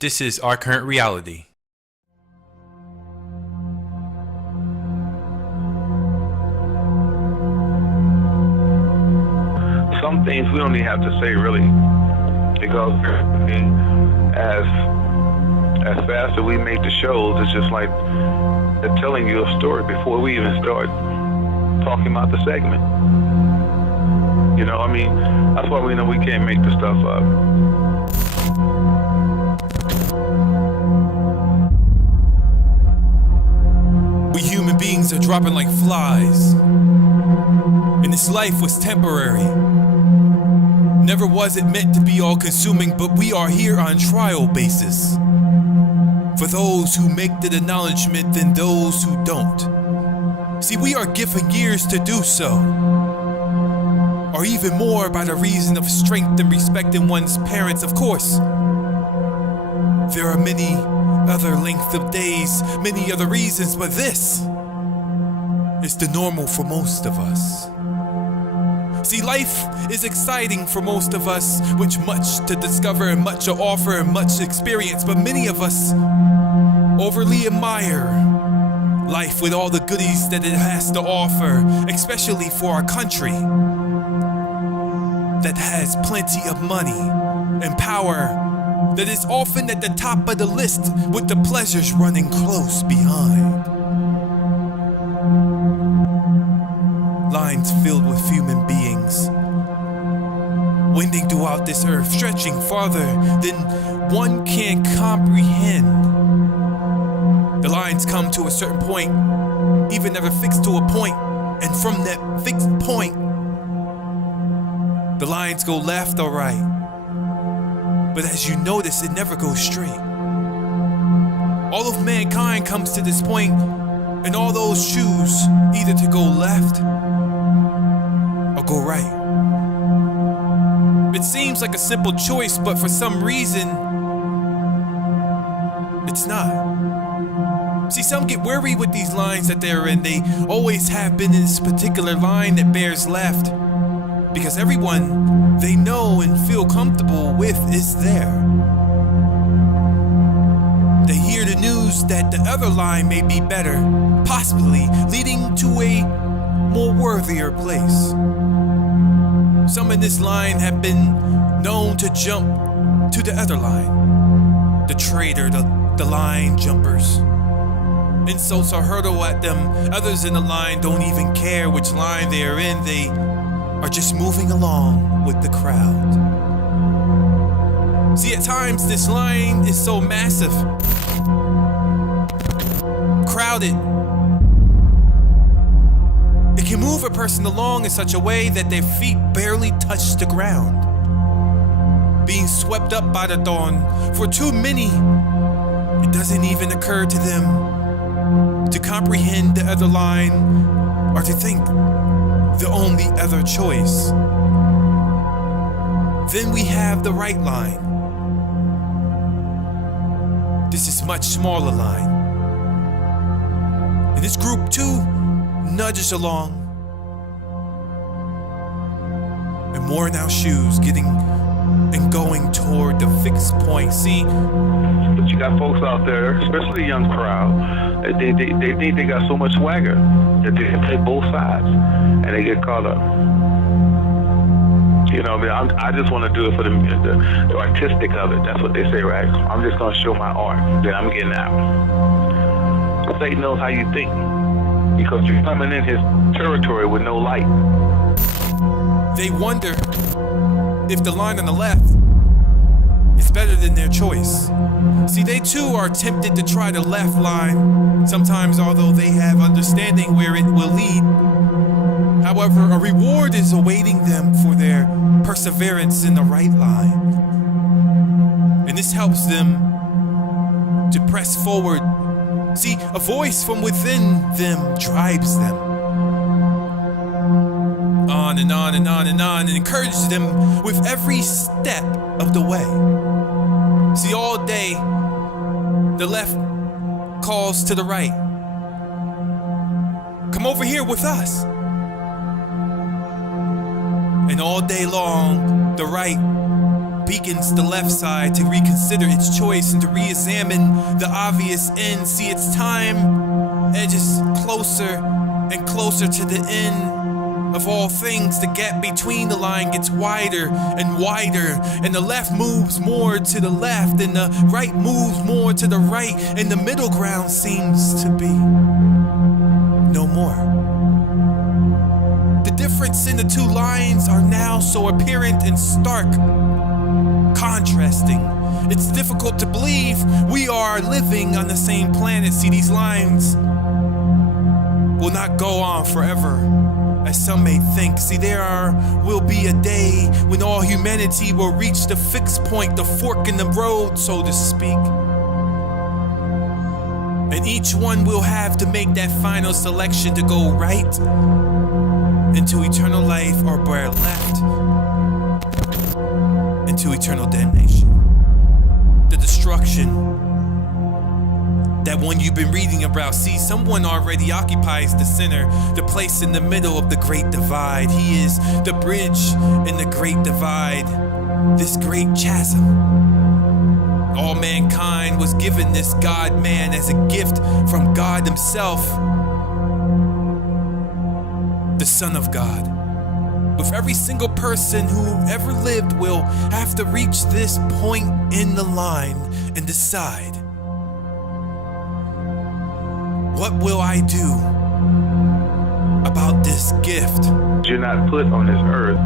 This is our current reality. Some things we don't even have to say really, because as fast as we make the shows, it's just like they're telling you a story before we even start talking about the segment. You know, I mean, that's why we know we can't make the stuff up. We human beings are dropping like flies, and this life was temporary. Never was it meant to be all-consuming, but we are here on trial basis. For those who make the acknowledgement and those who don't. See, we are given years to do so, or even more by the reason of strength and respecting one's parents, of course. There are many other length of days, many other reasons, but this is the normal for most of us. See, life is exciting for most of us, with much to discover and much to offer and much experience, but many of us overly admire life with all the goodies that it has to offer, especially for our country that has plenty of money and power, that is often at the top of the list with the pleasures running close behind. Lines filled with human beings, winding throughout this earth, stretching farther than one can comprehend. The lines come to a certain point, even never fixed to a point, and from that fixed point, the lines go left or right. But as you notice, it never goes straight. All of mankind comes to this point, and all those choose either to go left or go right. It seems like a simple choice, but for some reason, it's not. See, some get worried with these lines that they're in. They always have been in this particular line that bears left, because everyone they know and feel comfortable with is there. They hear the news that the other line may be better, possibly leading to a more worthier place. Some in this line have been known to jump to the other line. The traitor, the line jumpers. Insults are hurled at them. Others in the line don't even care which line they are in. They are just moving along with the crowd. See, at times this line is so massive, crowded, it can move a person along in such a way that their feet barely touch the ground, being swept up by the dawn. For too many, it doesn't even occur to them to comprehend the other line or to think the only other choice. Then we have the right line. This is much smaller line. And this group too nudges along and worn out shoes getting and going toward the fixed point. See, but you got folks out there, especially a young crowd, they think they got so much swagger that they can play both sides, and they get caught up. You know, I just want to do it for the artistic of it. That's what they say, right? I'm just going to show my art. Then I'm getting out. Satan knows how you think, because you're coming in his territory with no light. They wonder if the line on the left is better than their choice. See, they too are tempted to try the left line, sometimes although they have understanding where it will lead. However, a reward is awaiting them for their perseverance in the right line. And this helps them to press forward. See, a voice from within them drives them on and on and on and on, and encourages them with every step of the way. See, all day, the left calls to the right. Come over here with us. And all day long, the right beacons the left side to reconsider its choice and to re-examine the obvious end. See, its time edges closer and closer to the end of all things. The gap between the line gets wider and wider, and the left moves more to the left, and the right moves more to the right, and the middle ground seems to be no more. The difference in the two lines are now so apparent and stark, contrasting. It's difficult to believe we are living on the same planet. See, these lines will not go on forever, as some may think. See, will be a day when all humanity will reach the fixed point, the fork in the road, so to speak. And each one will have to make that final selection to go right into eternal life or bear left into eternal damnation. The destruction, that one you've been reading about. See, someone already occupies the center, the place in the middle of the great divide. He is the bridge in the great divide, this great chasm. All mankind was given this God-man as a gift from God himself, the Son of God. With every single person who ever lived will have to reach this point in the line and decide, what will I do about this gift? You're not put on this earth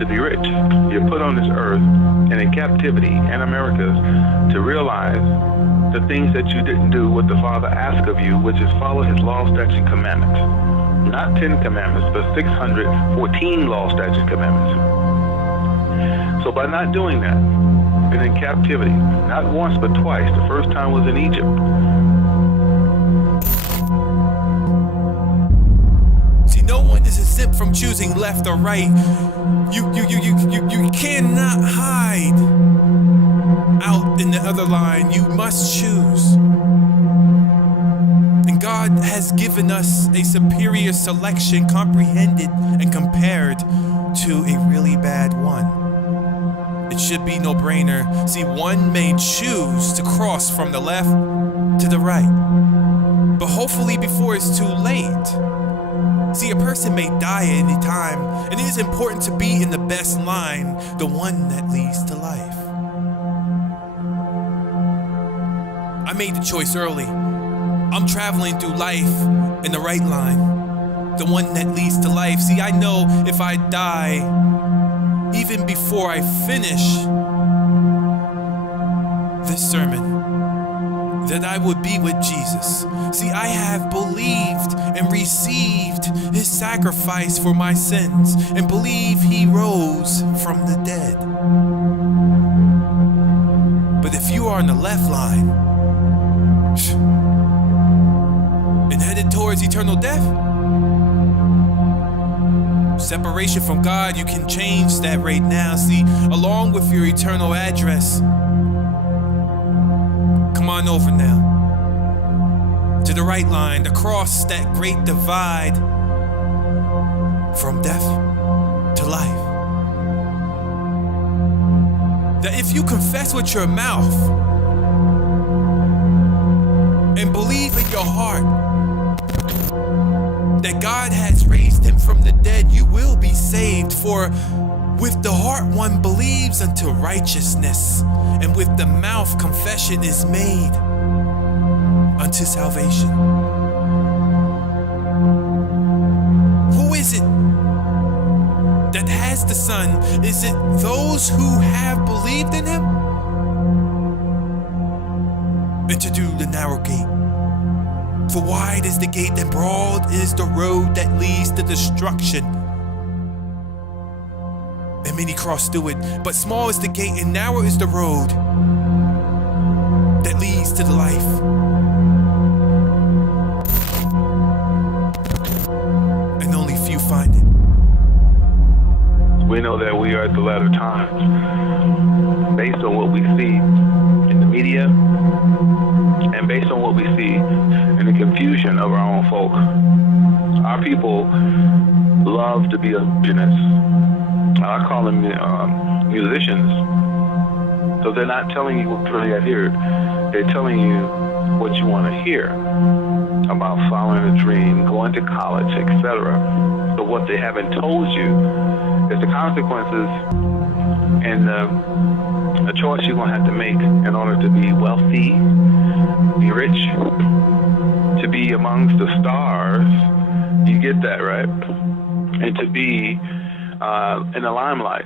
to be rich. You're put on this earth and in captivity and Americas to realize the things that you didn't do, what the Father asked of you, which is follow his law, statute, commandments. Not 10 commandments, but 614 law, statute, commandments. So by not doing that, and in captivity, not once but twice, the first time was in Egypt. No one is exempt from choosing left or right. You cannot hide out in the other line. You must choose. And God has given us a superior selection, comprehended and compared to a really bad one. It should be no brainer. See, one may choose to cross from the left to the right, but hopefully before it's too late. See, a person may die at any time, and it is important to be in the best line, the one that leads to life. I made the choice early. I'm traveling through life in the right line, the one that leads to life. See, I know if I die, even before I finish this sermon, that I would be with Jesus. See, I have believed and received his sacrifice for my sins and believe he rose from the dead. But if you are on the left line and headed towards eternal death, separation from God, you can change that right now. See, along with your eternal address, come on over now to the right line, across that great divide from death to life. That if you confess with your mouth and believe in your heart that God has raised him from the dead, you will be saved. For with the heart one believes unto righteousness, and with the mouth confession is made unto salvation. Who is it that has the Son? Is it those who have believed in him? Enter through the narrow gate. For wide is the gate and broad is the road that leads to destruction, and many cross through it. But small is the gate and narrow is the road that leads to the life. And only few find it. We know that we are at the latter times, based on what we see in the media, and based on what we see in the confusion of our own folk. Our people love to be illusionists. I call them musicians So they're not telling you what you really got here. They're telling you what you want to hear about following a dream, going to college, etc. So what they haven't told you is the consequences and the choice you're going to have to make in order to be wealthy, be rich, to be amongst the stars. You get that, right? And to be in the limelight.